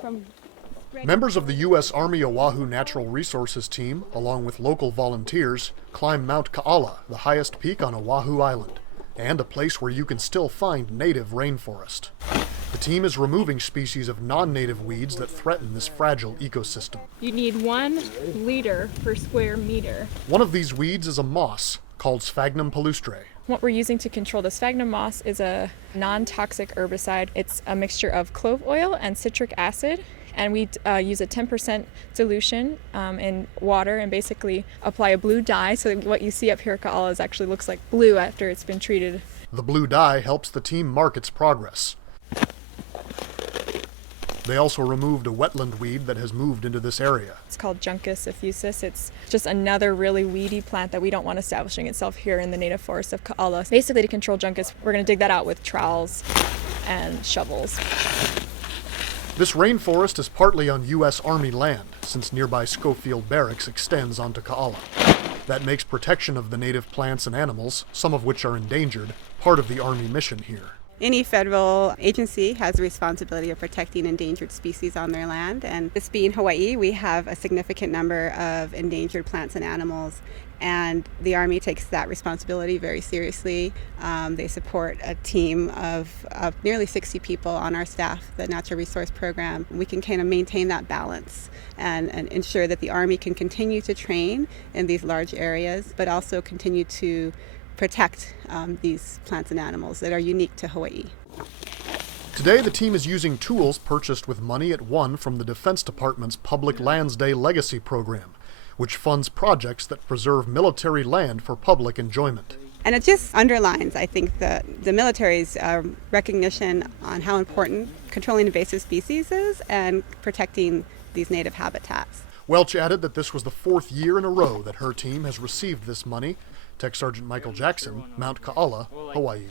from Members of the U.S. Army Oahu Natural Resources Team, along with local volunteers, climb Mount Ka'ala, the highest peak on Oahu Island, and a place where you can still find native rainforest. The team is removing species of non-native weeds that threaten this fragile ecosystem. You need 1 liter per square meter. One of these weeds is a moss called Sphagnum palustre. What we're using to control the sphagnum moss is a non-toxic herbicide. It's a mixture of clove oil and citric acid, and we use a 10% dilution in water and basically apply a blue dye, so that what you see up here at Ka'ala actually looks like blue after it's been treated. The blue dye helps the team mark its progress. They also removed a wetland weed that has moved into this area. It's called Juncus effusus. It's just another really weedy plant that we don't want establishing itself here in the native forest of Ka'ala. Basically, to control Juncus, we're going to dig that out with trowels and shovels. This rainforest is partly on U.S. Army land, since nearby Schofield Barracks extends onto Ka'ala. That makes protection of the native plants and animals, some of which are endangered, part of the Army mission here. Any federal agency has the responsibility of protecting endangered species on their land, and this being Hawaii, we have a significant number of endangered plants and animals, and the Army takes that responsibility very seriously. They support a team of nearly 60 people on our staff, the Natural Resource Program. We can kind of maintain that balance and ensure that the Army can continue to train in these large areas, but also continue to protect these plants and animals that are unique to Hawaii. Today, the team is using tools purchased with money it won from the Defense Department's Public Lands Day Legacy Program, which funds projects that preserve military land for public enjoyment. And it just underlines, I think, the military's recognition on how important controlling invasive species is and protecting these native habitats. Welch added that this was the 4th year in a row that her team has received this money. Tech Sergeant Michael Jackson, Mount Ka'ala, Hawaii.